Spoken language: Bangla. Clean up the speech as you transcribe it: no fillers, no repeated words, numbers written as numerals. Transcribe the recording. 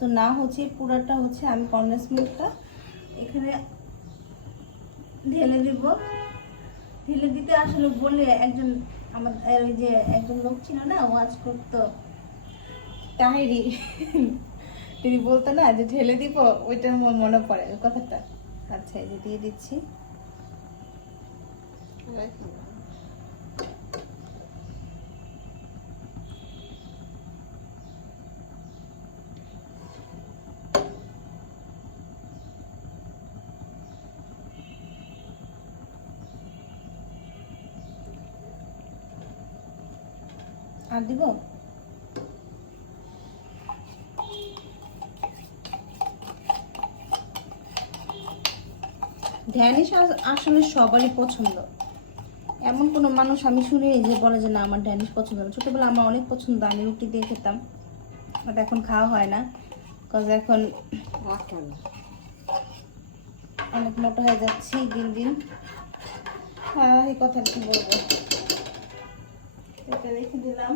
সো না হচ্ছে পুরাটা হচ্ছে আমি কনডেন্স মিল্কটা এখানে ঢেলে দিব। ঢেলে দিতে আসলে বলে একজন আমার ওই যে একজন লোক ছিল না ওয়াজ করতো তাহেরি, তিনি বলতো না যে ঢেলে দিব, ওইটা আমার মনে পড়ে ওই কথাটা। আচ্ছা এই যে দিয়ে দিচ্ছি। আর দিব ড্যানিশ আসলে সবারই পছন্দ, এমন কোনো মানুষ আমি শুনি যে বলে যে না আমার ড্যানিশ পছন্দ না। ছোটবেলা আমার অনেক পছন্দ, আমি রুটি দিয়ে খেতাম, বাট এখন খাওয়া হয় না, বিকজ এখন অনেক মোটা হয়ে যাচ্ছি দিন দিন। হ্যাঁ এই কথা কি বলবো, এটা রেখে দিলাম।